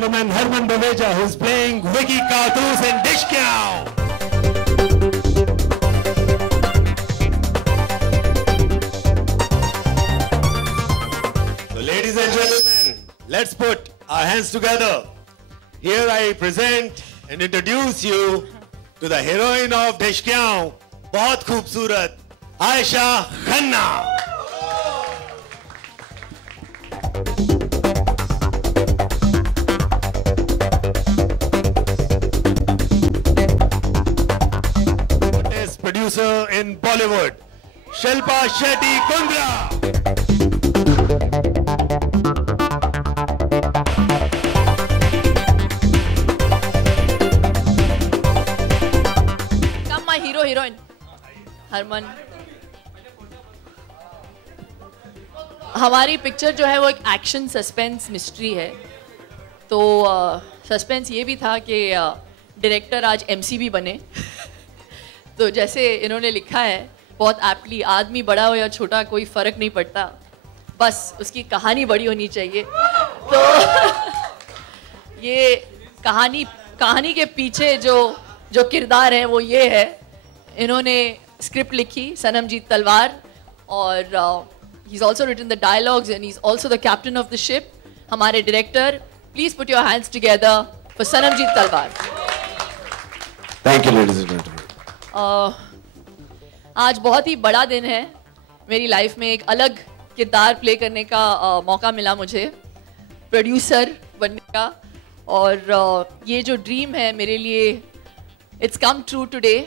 gentlemen, Harman Baweja, who's playing Vicky Cartoons in Dishkiyaoon. So ladies and gentlemen, let's put our hands together. Here I present and introduce you to the heroine of Dishkiyaoon, बहुत खूबसूरत Ayesha Khanna. Producer in Bollywood, Shilpa, Shetty, Kundra. Come my hero, heroine, Harman. हमारी picture जो है वो एक action suspense mystery है. तो suspense ये भी था कि डायरेक्टर आज एमसी भी बने. तो जैसे इन्होंने लिखा है बहुत एप्टली, आदमी बड़ा हो या छोटा कोई फ़र्क नहीं पड़ता, बस उसकी कहानी बड़ी होनी चाहिए. तो ये कहानी के पीछे जो किरदार है वो ये है. इन्होंने स्क्रिप्ट लिखी सनमजीत तलवार, और he is also written the dialogues and he is also the captain of the ship. हमारे director, please put your hands together for Sanamjeet Talwar. Thank you ladies and gentleman. आज बहुत ही बड़ा दिन है मेरी लाइफ में. एक अलग किरदार प्ले करने का मौका मिला मुझे, प्रोड्यूसर बनने का. और ये जो ड्रीम है मेरे लिए, इट्स कम ट्रू टुडे.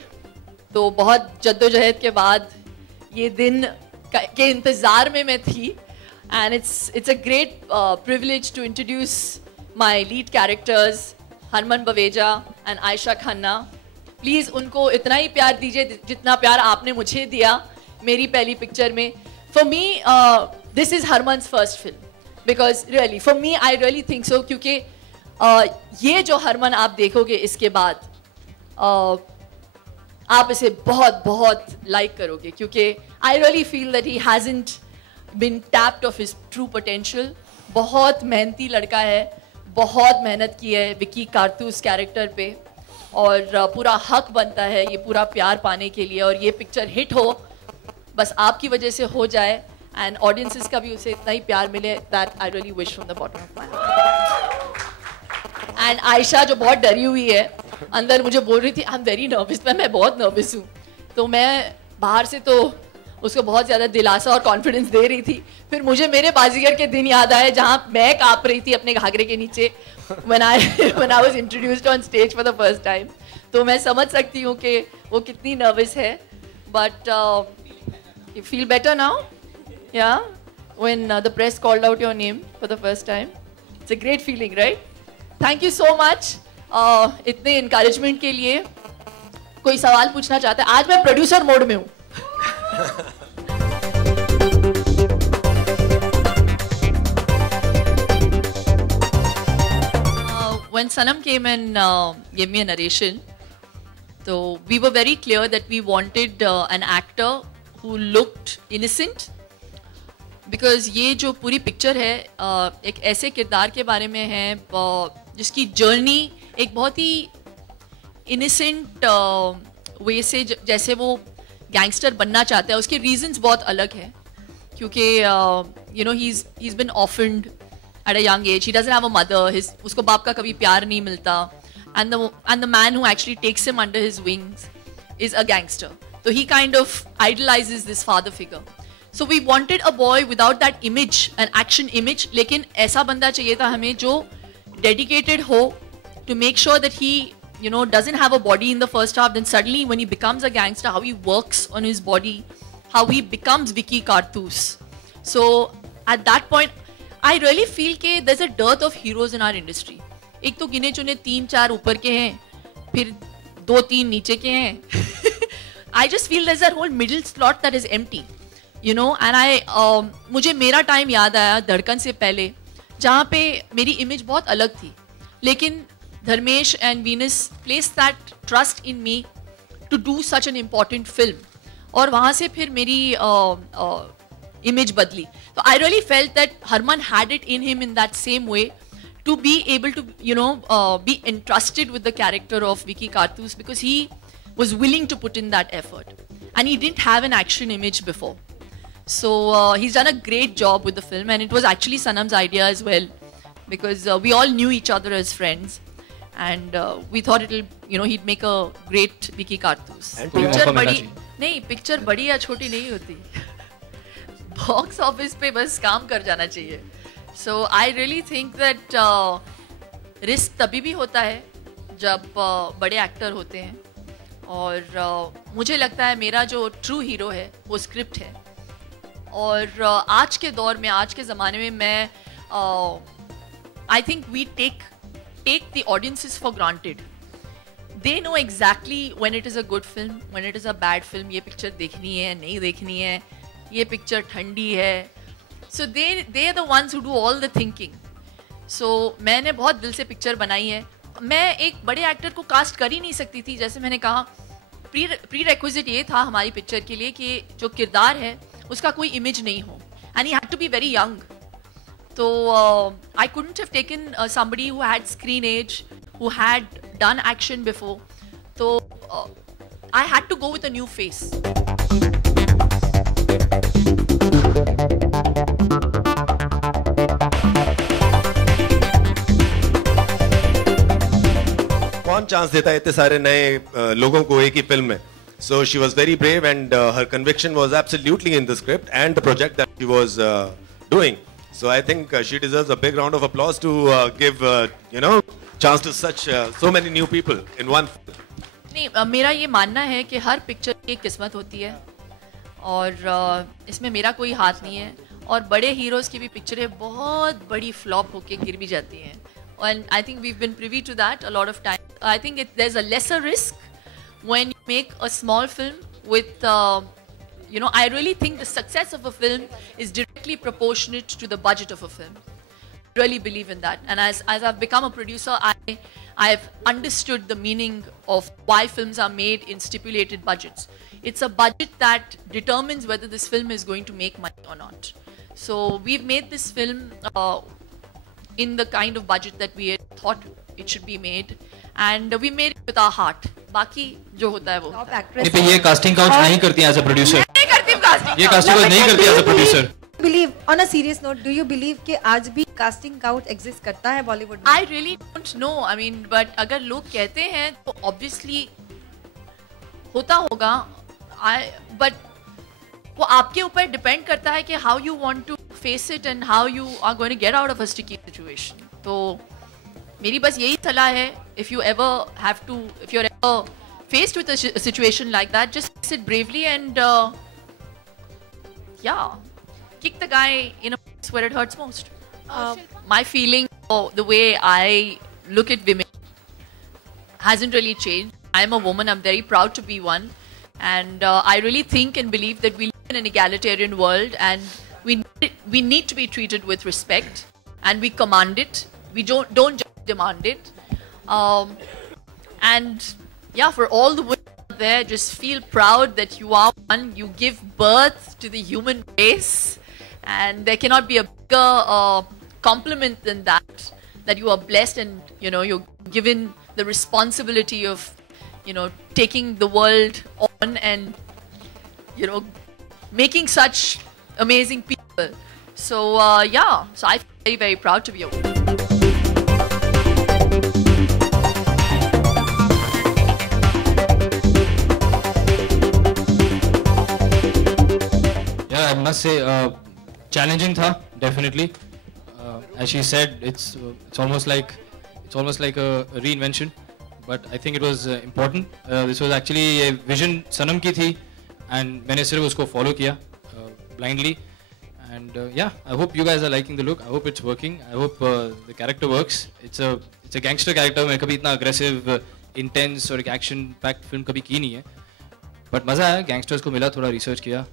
तो बहुत जद्दोजहद के बाद ये दिन के इंतज़ार में मैं थी. And it's a great privilege to introduce my lead characters Harman Baweja and Ayesha Khanna. Please उनको इतना ही प्यार दीजिए जितना प्यार आपने मुझे दिया मेरी पहली पिक्चर में. For me this is Harman's first film, because really for me I really think so. क्योंकि ये जो हरमन आप देखोगे इसके बाद आप इसे बहुत बहुत लाइक करोगे, क्योंकि I really feel that he hasn't been tapped off his true potential. बहुत मेहनती लड़का है, बहुत मेहनत की है विकी कारतूस कैरेक्टर पे, और पूरा हक बनता है ये पूरा प्यार पाने के लिए. और ये पिक्चर हिट हो, बस आपकी वजह से हो जाए, एंड ऑडियंसेस का भी उसे इतना ही प्यार मिले. That I really wish from the bottom of my heart. And Ayesha जो बहुत डरी हुई है, अंदर मुझे बोल रही थी आई एम वेरी नर्वस. मैं बहुत नर्वस हूँ. तो मैं बाहर से तो उसको बहुत ज़्यादा दिलासा और कॉन्फिडेंस दे रही थी. फिर मुझे मेरे बाजीगर के दिन याद आए जहाँ मैं काँप रही थी अपने घाघरे के नीचे when I was introduced on stage for the first time. तो मैं समझ सकती हूँ कि वो कितनी नर्वस है. But you feel better now? Yeah? When the press called out your name for the first time. It's a great feeling, right? Thank you so much. इतने encouragement के लिए. कोई सवाल पूछना चाहता है? आज मैं प्रोड्यूसर मोड में हूँ. When Sanam came and gave me a narration, so we were very clear that we wanted an actor who looked innocent, because ये जो पूरी पिक्चर है एक ऐसे किरदार के बारे में है जिसकी जर्नी एक बहुत ही इनिसेंट वे से, जैसे वो गैंगस्टर बनना चाहता है. उसके रीजंस बहुत अलग है, क्योंकि you know he's been orphaned at a young age. He doesn't have a mother. उसको बाप का कभी प्यार नहीं मिलता. And the man who actually takes him under his wings is a gangster. So he kind of idolizes this father figure. So we wanted a boy without that image, an action image. लेकिन ऐसा बंदा चाहिए था हमें जो dedicated हो to make sure that he, you know, doesn't have a body in the first half. Then suddenly when he becomes a gangster, how he works on his body, how he becomes Vicky Cartoos. So at that point, I really feel कि there's a dearth of heroes in our industry. एक तो गिने चुने 3-4 ऊपर के हैं, फिर 2-3 नीचे के हैं. I just feel there's a whole middle slot that is empty, you know. And मुझे मेरा टाइम याद आया धड़कन से पहले, जहाँ पे मेरी इमेज बहुत अलग थी, लेकिन Dharmesh and Venus placed that trust in me to do such an important film. और वहाँ से फिर मेरी इमेज बदली. तो I really felt that Harman had it in him in that same way to be able to, be entrusted with the character of Vicky Karthus, because he was willing to put in that effort. And he didn't have an action image before. So he's done a great job with the film, and it was actually Sanam's idea as well, because we all knew each other as friends. And we thought he'd make a great Vicky Karthus. Picture बड़ी या छोटी नहीं होती. Box office पे बस काम कर जाना चाहिए. So I really think that risk तभी भी होता है जब बड़े एक्टर होते हैं. और मुझे लगता है मेरा जो ट्रू हीरो है वो स्क्रिप्ट है. और आज के दौर में, आज के ज़माने में मैं I think we take the audiences for granted. They know exactly when it is a good film, when it is a bad film. ये picture देखनी है, नहीं देखनी है, ये picture ठंडी है. So they are the ones who do all the thinking. So मैंने बहुत दिल से picture बनाई है. मैं एक बड़े एक्टर को कास्ट कर ही नहीं सकती थी. जैसे मैंने कहा, प्री-रेक्विजिट ये था हमारी पिक्चर के लिए कि जो किरदार है उसका कोई इमेज नहीं हो. And he had to be very young. So I couldn't have taken somebody who had screen age, who had done action before. So I had to go with a new face. कौन chance देता है इतने सारे नए लोगों को एक ही film में? So she was very brave, and her conviction was absolutely in the script and the project that she was doing. So I think she deserves a big round of applause to give chance to so many new people in one film. नहीं, मेरा ये मानना है कि हर picture की एक किस्मत होती है, और इसमें मेरा कोई हाथ नहीं है. और बड़े हीरोज की भी पिक्चरें बहुत बड़ी फ्लॉप होके गिर भी जाती हैं. And I think we've been privy to that a lot of times. I think there's a lesser risk when you make a small film with, I really think the success of a film is directly proportionate to the budget of a film. I really believe in that. And as I've become a producer, I've understood the meaning of why films are made in stipulated budgets. It's a budget that determines whether this film is going to make money or not. So we've made this film in the kind of budget that we had thought it should be made, and we made it with our heart. बाकी जो होता है वो. नहीं, पे ये casting couch नहीं करती है as a producer. नहीं करती हूँ casting. ये casting couch नहीं करती है as a producer. Believe on a serious note, do you believe कि आज भी casting couch exist करता है Bollywood में? I really don't know. I mean, but अगर लोग कहते हैं तो obviously होता होगा. But वो आपके ऊपर depend करता है कि how you want to face it and how you are going to get out of a sticky situation. तो मेरी बस यही सलाह है, if you're ever faced with a situation like that, just face it bravely and kick the guy in a place where it hurts most. My feeling, the way I look at women hasn't really changed. I'm a woman, I'm very proud to be one, and I really think and believe that we live in an egalitarian world, and we need to be treated with respect, and we command it. We don't just demand it. And yeah, for all the women out there, just feel proud that you are one. You give birth to the human race, and there cannot be a bigger compliment than that you are blessed, and you're given the responsibility of taking the world on and making such amazing people. So so I feel very, very proud to be a woman. Yeah, I must say challenging tha, definitely. As she said, it's almost like a reinvention, but I think it was important. This was actually a vision Sanam ki thi, and मैंने सिर्फ उसको follow किया blindly. And I hope you guys are liking the look. I hope it's working. I hope the character works. It's a gangster character. मैं कभी इतना aggressive, intense और एक action packed film कभी की नहीं है. But मजा आया. Gangsters को मिला, थोड़ा research किया.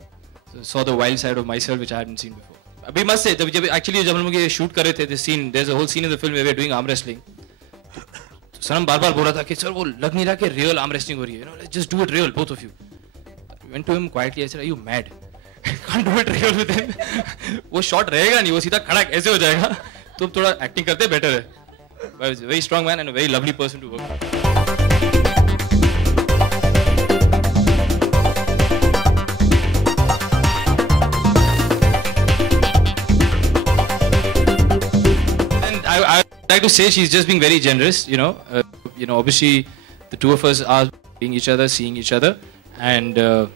Saw the wild side of myself which I hadn't seen before. अभी मस्त है. जब हम लोग ये shoot कर रहे थे, this scene, there's a whole scene in the film where we're doing arm wrestling. सनम बार-बार बोल रहा था कि सर वो लग नहीं रहा कि real arm wrestling हो रही है. Let's just do it real, both of you. I went to him quietly. I said, "Are you mad? Can't do it real with him." वो shot रहेगा नहीं, वो सीधा खड़ा ऐसे हो जाएगा. तुम थोड़ा acting करते better है. But he's a very strong man and a very lovely person to work with. And I like to say she's just being very generous, you know. Obviously, the two of us are being each other, seeing each other, and I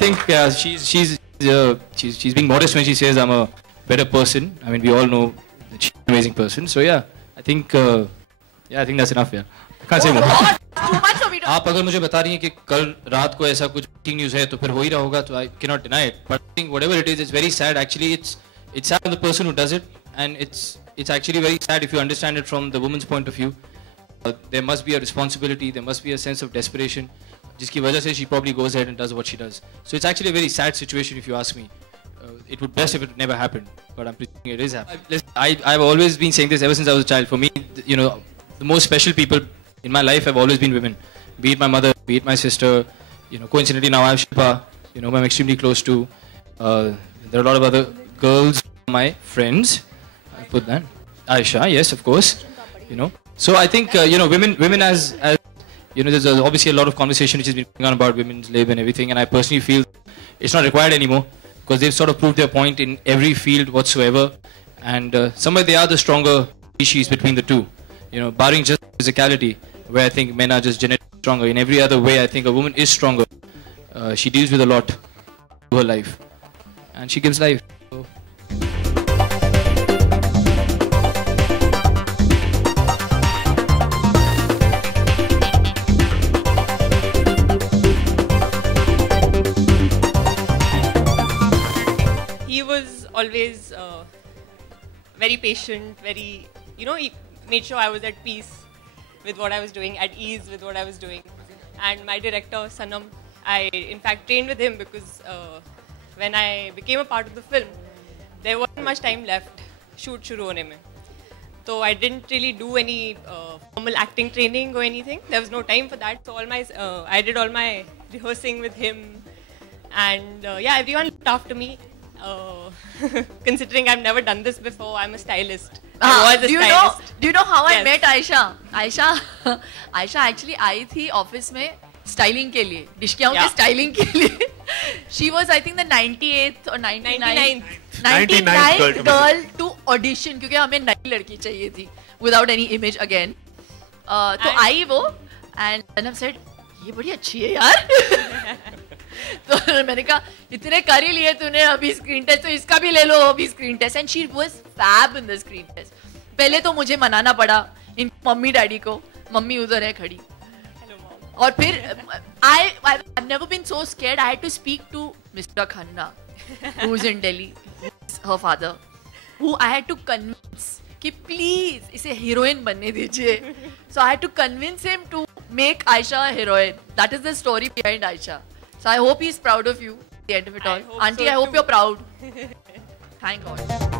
think she's being modest when she says I'm a better person. I mean, we all know that she's an amazing person. So yeah, I think that's enough. Yeah, I can't say more. आप अगर मुझे बता रही हैं कि कल रात को ऐसा कुछ breaking news है तो फिर हो ही रहा होगा, तो I cannot deny it. But I think whatever it is, it's very sad. Actually, it's sad for the person who does it, and it's actually very sad if you understand it from the woman's point of view. There must be a responsibility, there must be a sense of desperation, जिसकी वजह से she probably goes ahead and does what she does. So it's actually a very sad situation if you ask me. It would be best if it never happened, but I'm presuming it is happening. I've always been saying this ever since I was a child. For me, the most special people in my life have always been women. Be it my mother, be it my sister. Coincidentally now I have Shilpa, whom I'm extremely close to. There are a lot of other girls, my friends. I put that. Aisha, yes, of course. So I think women as there's obviously a lot of conversation which has been going on about women's lib and everything, and I personally feel it's not required anymore because they've sort of proved their point in every field whatsoever, and somewhere they are the stronger species between the two. Barring just physicality, where I think men are just genetically stronger. In every other way, I think a woman is stronger. She deals with a lot to her life, and she gives life. So. He was always very patient, he made sure I was at peace with what I was doing, at ease with what I was doing. And my director, Sanam, I in fact trained with him because when I became a part of the film, there wasn't much time left shoot shuru hone mein. So I didn't really do any formal acting training or anything. There was no time for that. So I did all my rehearsing with him, and everyone looked after me. Considering I've never done this before, I'm a stylist. Do you know how I met Aisha? Aisha actually आई थी office में styling के लिए, Dishkiyaoon के styling के लिए. She was I think the 98th or 99th girl to audition, क्योंकि हमें नई लड़की चाहिए थी without any image again. तो आई वो, and Sanam said ये बड़ी अच्छी है यार. तो मैंने कहा इतने कर ही लिए तूने अभी स्क्रीन टेस्ट, तो इसका भी ले लो अभी screen test. And she was fab in the screen test. पहले तो मुझे मनाना पड़ा इन मम्मी डैडी को, मम्मी उधर है खड़ी. और फिर I've never been so scared. I had to speak to Mr. Khanna, who's in Delhi, her father, who I had to convince कि please इसे heroine बनने दीजिए. So I had to convince him to make Aisha a heroine. That is the story behind Aisha. So I hope he's proud of you at the end of it all. Auntie, I hope you're proud. Thank God.